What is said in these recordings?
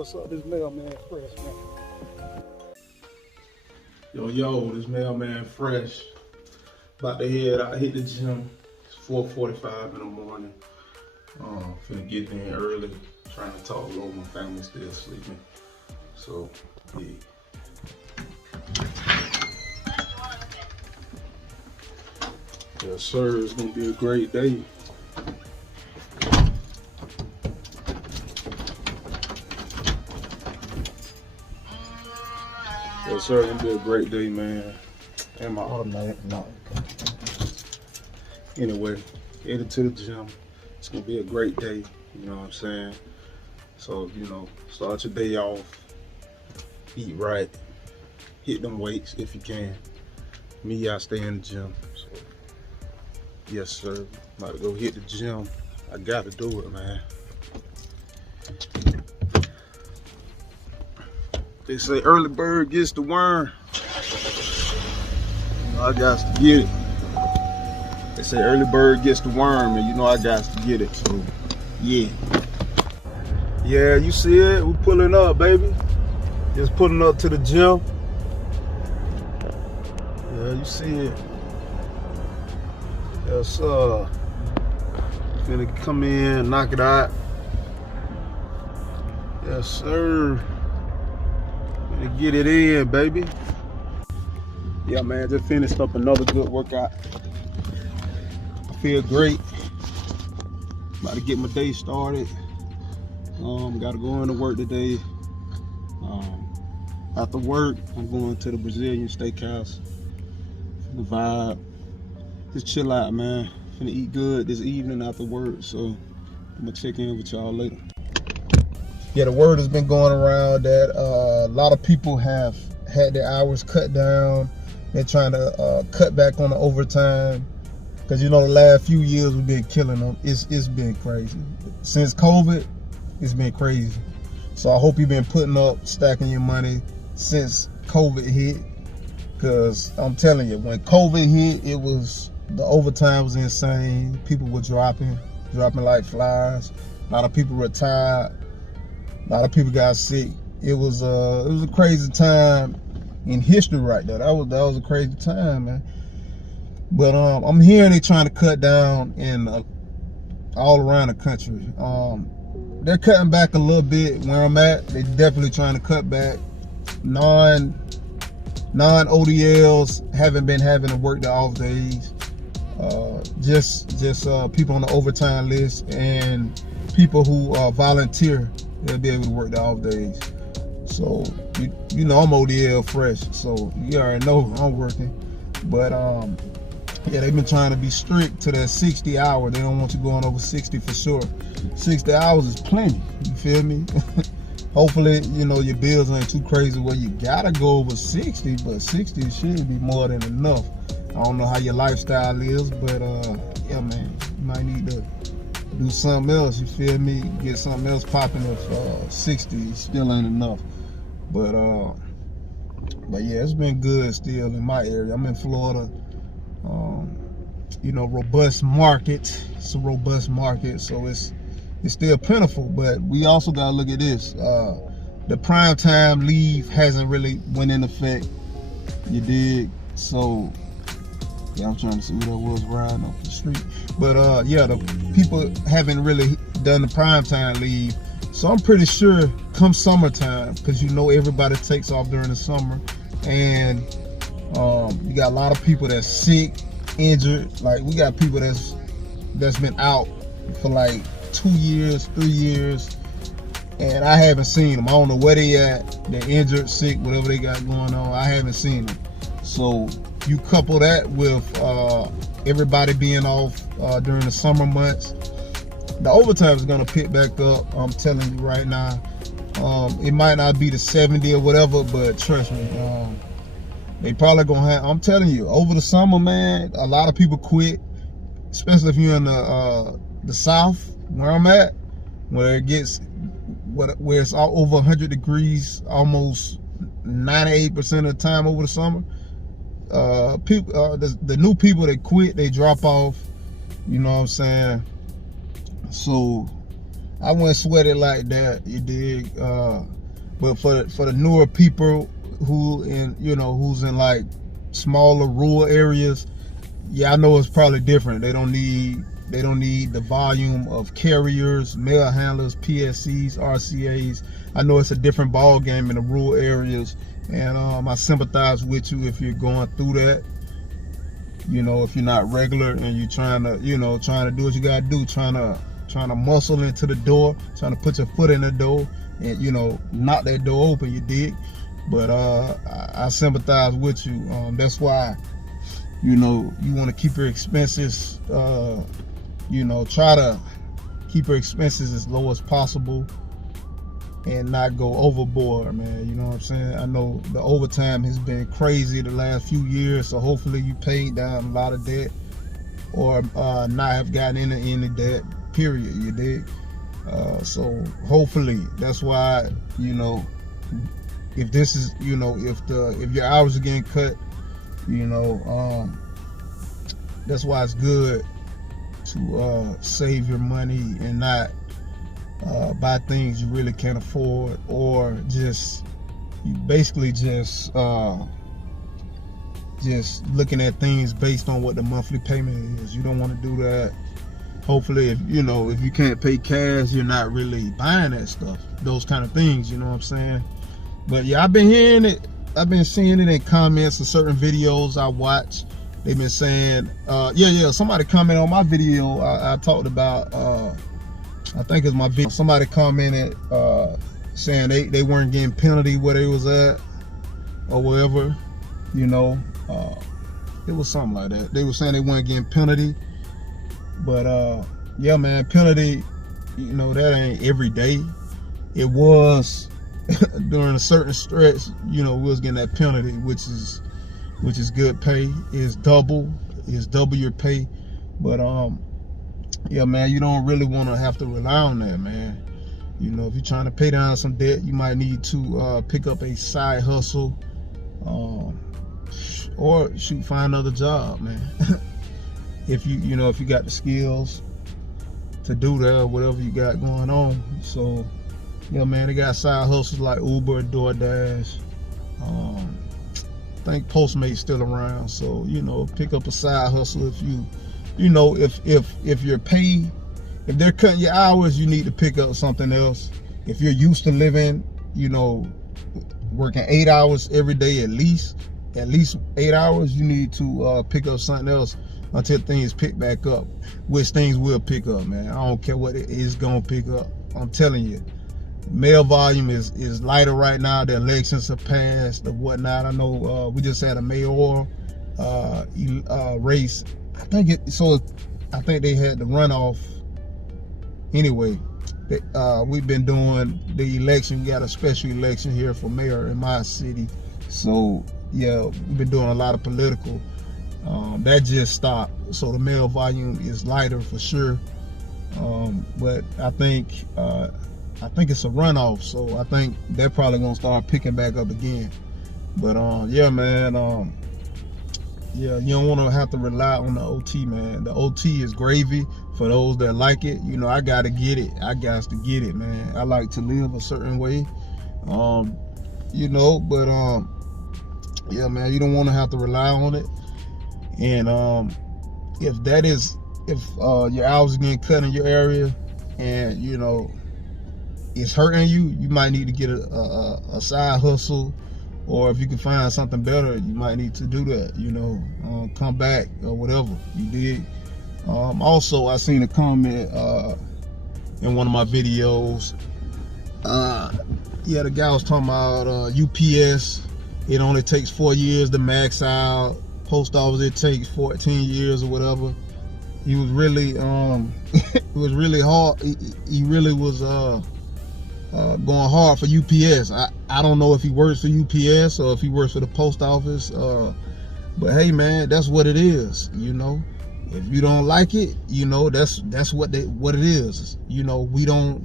What's up, this mailman Fresh, man? Yo, this mailman Fresh. About to head out, hit the gym. It's 4:45 in the morning. Finna get in early. Trying to talk low, my family's still sleeping. So, yeah. Yes, sir, it's gonna be a great day. Yes, sir, it's gonna be a great day, man. And my automatic, no. Anyway, headed to the gym. It's gonna be a great day, you know what I'm saying? So, start your day off, eat right, hit them weights if you can. Me, I stay in the gym. So, yes, sir. About to go hit the gym. I gotta do it, man. They say early bird gets the worm. I got to get it. They say early bird gets the worm, and I got to get it. So, yeah. Yeah, you see it? We pulling up, baby. Just pulling up to the gym. Yeah, you see it. Yes, sir. Finna come in, knock it out. Yes, sir. Finna get it in, baby. Yeah, man, just finished up another good workout. I feel great. About to get my day started. Gotta go into work today. After work, I'm going to the Brazilian steakhouse. The vibe. Just chill out, man. Finna eat good this evening after work, so I'm gonna check in with y'all later. Yeah, the word has been going around that a lot of people have had their hours cut down. They're trying to cut back on the overtime. Because, the last few years we've been killing them. It's been crazy. Since COVID, it's been crazy. So I hope you've been putting up, stacking your money since COVID hit. Because I'm telling you, when COVID hit, the overtime was insane. People were dropping like flies. A lot of people retired. A lot of people got sick. It was a crazy time in history right there. That was a crazy time, man. But I'm hearing they trying to cut down in all around the country. They're cutting back a little bit where I'm at. They're definitely trying to cut back. Non-ODLs haven't been having to work the off days. Just people on the overtime list and people who volunteer, they'll be able to work the off days. So I'm ODL fresh, so you already know I'm working. But yeah, they've been trying to be strict to that 60 hour. They don't want you going over 60 for sure. 60 hours is plenty, you feel me? Hopefully, your bills ain't too crazy where you gotta go over 60, but 60 should be more than enough. I don't know how your lifestyle is, but yeah, man, you might need to do something else, you feel me? Get something else popping if 60 still ain't enough. But yeah, it's been good still in my area. I'm in Florida. Robust market. It's a robust market, so it's still plentiful. But we also gotta look at this. The prime time leave hasn't really went in effect. You dig? So yeah, I'm trying to see what that was riding off the street. But yeah, the people haven't really done the prime time leave. So I'm pretty sure come summertime, because everybody takes off during the summer, and you got a lot of people that's sick, injured. Like, we got people that's been out for like 2 years, 3 years, and I haven't seen them. I don't know where they at. They're injured, sick, whatever they got going on. I haven't seen them. So you couple that with everybody being off during the summer months, the overtime is gonna pick back up. I'm telling you right now. It might not be the 70 or whatever, but trust me, they probably gonna have. I'm telling you, over the summer, man, a lot of people quit, especially if you're in the South, where I'm at, where it's all over 100 degrees, almost 98% of the time over the summer. The new people that quit, they drop off. You know what I'm saying? So I wouldn't sweat it like that, you dig? But for the newer people who who's in like smaller rural areas, yeah, I know it's probably different. They don't need the volume of carriers, mail handlers, PSCs, RCAs. I know it's a different ball game in the rural areas, and I sympathize with you if you're going through that. You know, if you're not regular and you're trying to do what you gotta do, trying to muscle into the door, trying to put your foot in the door and knock that door open, you dig? But I sympathize with you. That's why you want to keep your expenses, try to keep your expenses as low as possible and not go overboard, man. You know what I'm saying? I know the overtime has been crazy the last few years, so hopefully you paid down a lot of debt or not have gotten into any debt, period, you dig? So hopefully that's why, if this is, if your hours are getting cut, that's why it's good to save your money and not buy things you really can't afford, or just looking at things based on what the monthly payment is. You don't want to do that. Hopefully, if you can't pay cash, you're not really buying that stuff, those kind of things, you know what I'm saying? But yeah, I've been hearing it, I've been seeing it in comments of certain videos I watch. They've been saying, somebody commented on my video. I talked about, I think it's my video. Somebody commented saying they weren't getting penalty where they was at or wherever, it was something like that. They were saying they weren't getting penalty, but yeah, man, penalty, that ain't every day. It was during a certain stretch, we was getting that penalty, which is good pay. It's double your pay. But yeah, man, you don't really want to have to rely on that, man. If you're trying to pay down some debt, you might need to pick up a side hustle, or find another job, man. if you got the skills to do that, or whatever you got going on. So yeah, man, they got side hustles like Uber, DoorDash. I think Postmate's still around, so pick up a side hustle. If if you're paid, if they're cutting your hours, you need to pick up something else. If you're used to living, working 8 hours every day, at least 8 hours, you need to pick up something else until things pick back up, which things will pick up, man. I don't care what it is gonna pick up. I'm telling you. Mail volume is lighter right now. The elections have passed or whatnot. I know we just had a mayoral race. I think they had the runoff. Anyway, we've been doing the election. We got a special election here for mayor in my city. So yeah, we've been doing a lot of political. That just stopped. So the mail volume is lighter for sure. But I think it's a runoff, so I think they're probably gonna start picking back up again. But yeah, man, yeah, you don't want to have to rely on the OT, man. The OT is gravy for those that like it. I gotta get it. I got to get it, man. I like to live a certain way, but yeah, man, you don't want to have to rely on it. And if your hours are getting cut in your area, and it's hurting you, you might need to get a side hustle, or if you can find something better, you might need to do that, come back or whatever, you dig? Also, I seen a comment in one of my videos. Yeah, the guy was talking about UPS. It only takes 4 years to max out. Post office, it takes 14 years or whatever. He was really, it was really hard. He really was going hard for UPS. I don't know if he works for UPS or if he works for the post office. But hey, man, that's what it is. If you don't like it, that's what it is. We don't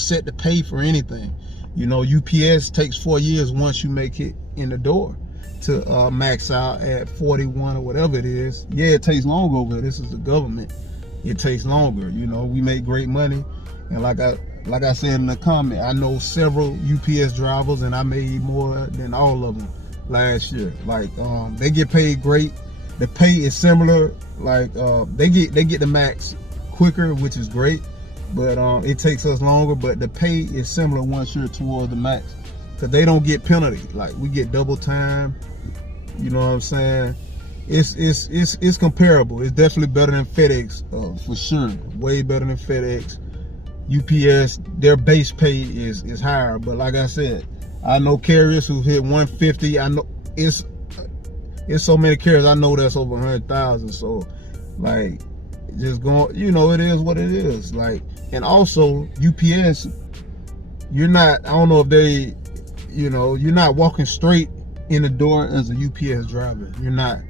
set the pay for anything. UPS takes 4 years once you make it in the door to max out at 41 or whatever it is. Yeah, it takes longer over. This is the government. It takes longer. We make great money, And like I said in the comment, I know several UPS drivers, and I made more than all of them last year. Like they get paid great. The pay is similar. Like they get the max quicker, which is great, but it takes us longer. But the pay is similar once you're towards the max, because they don't get penalty. Like we get double time. You know what I'm saying? It's comparable. It's definitely better than FedEx for sure. Way better than FedEx. UPS, their base pay is higher, but like I said, I know carriers who hit 150. I know it's so many carriers I know that's over 100,000. So like, just going, you know, it is what it is. Like, and also UPS, you're not, I don't know if they, you know, you're not walking straight in the door as a UPS driver. You're not.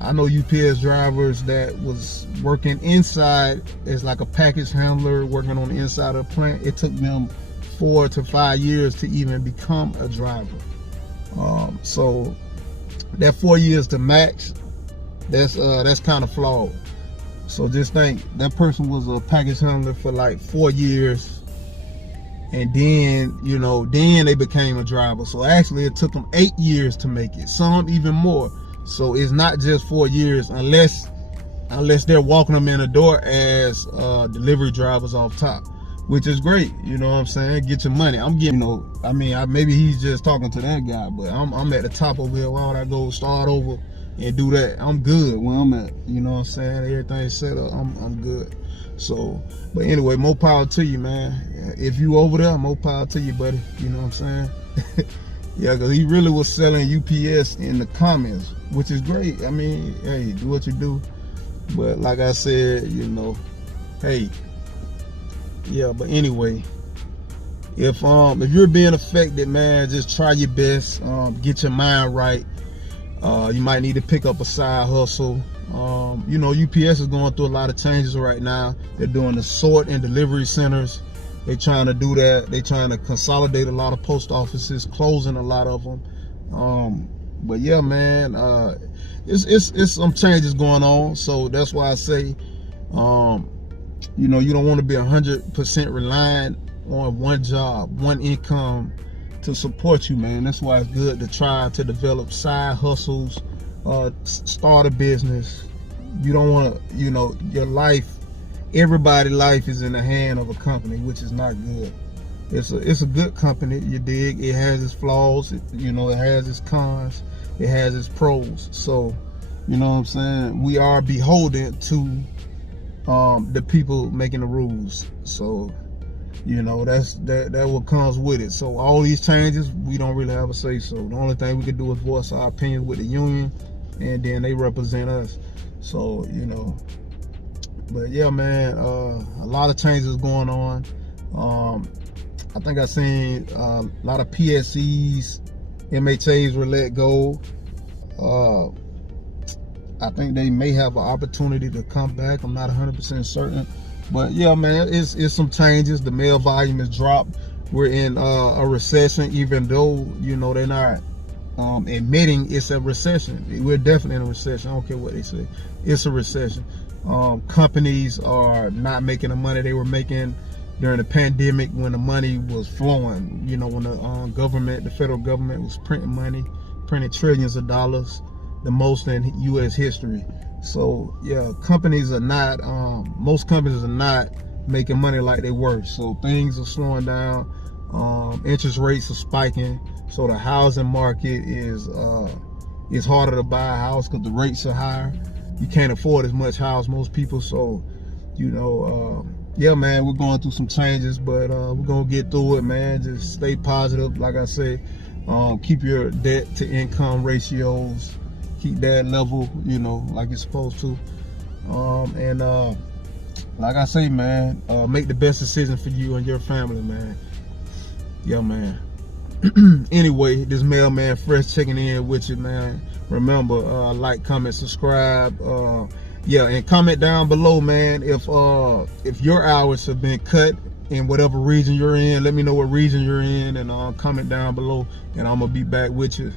I know UPS drivers that was working inside as like a package handler, working on the inside of the plant. It took them 4 to 5 years to even become a driver. So that 4 years to max, that's kind of flawed. So just think, that person was a package handler for like 4 years, and then, you know, then they became a driver. So actually it took them 8 years to make it, some even more. So it's not just 4 years, unless they're walking them in the door as delivery drivers off top, which is great. You know what I'm saying? Get your money. I'm getting, you know, I mean, maybe he's just talking to that guy, but I'm at the top over here. Why would I go start over and do that? I'm good where I'm at. You know what I'm saying? Everything's set up. I'm good. So, but anyway, more power to you, man. If you over there, more power to you, buddy. You know what I'm saying? Yeah, because he really was selling UPS in the comments, which is great. I mean, hey, do what you do. But like I said, you know, hey, yeah, but anyway, if you're being affected, man, just try your best. Get your mind right. You might need to pick up a side hustle. You know, UPS is going through a lot of changes right now. They're doing the sort and delivery centers. They're trying to do that. They're trying to consolidate a lot of post offices, closing a lot of them. But yeah, man, it's some changes going on. So that's why I say, you know, you don't want to be 100% reliant on one job, one income to support you, man. That's why it's good to try to develop side hustles, start a business. You don't want to, you know, your life, everybody's life is in the hand of a company, which is not good. It's a good company, you dig? It has its flaws, you know, it has its cons, it has its pros. So, you know what I'm saying? We are beholden to the people making the rules. So, you know, that what comes with it. So all these changes, we don't really have a say so. The only thing we can do is voice our opinion with the union, and then they represent us. So, you know, but yeah, man, a lot of changes going on. I think I seen a lot of PSEs, MHAs were let go. I think they may have an opportunity to come back. I'm not 100% certain. But yeah, man, it's some changes. The mail volume has dropped. We're in a recession, even though, you know, they're not admitting it's a recession. We're definitely in a recession. I don't care what they say. It's a recession. Companies are not making the money they were making during the pandemic, when the money was flowing. You know, when the federal government was printing money, printing trillions of dollars, the most in U.S. history. So yeah, companies are not, most companies are not making money like they were. So things are slowing down. Interest rates are spiking. So the housing market is harder to buy a house because the rates are higher. You can't afford as much house, most people. So, you know, yeah, man, we're going through some changes, but we're gonna get through it, man. Just stay positive. Like I say, keep your debt to income ratios, keep that level, you know, like it's supposed to. And like I say, man, make the best decision for you and your family, man. Yeah, man. Anyway, this Mailman Fresh checking in with you, man. Remember, like, comment, subscribe. Yeah, and comment down below, man, if your hours have been cut in whatever region you're in. Let me know what region you're in, and comment down below, and I'm gonna be back with you.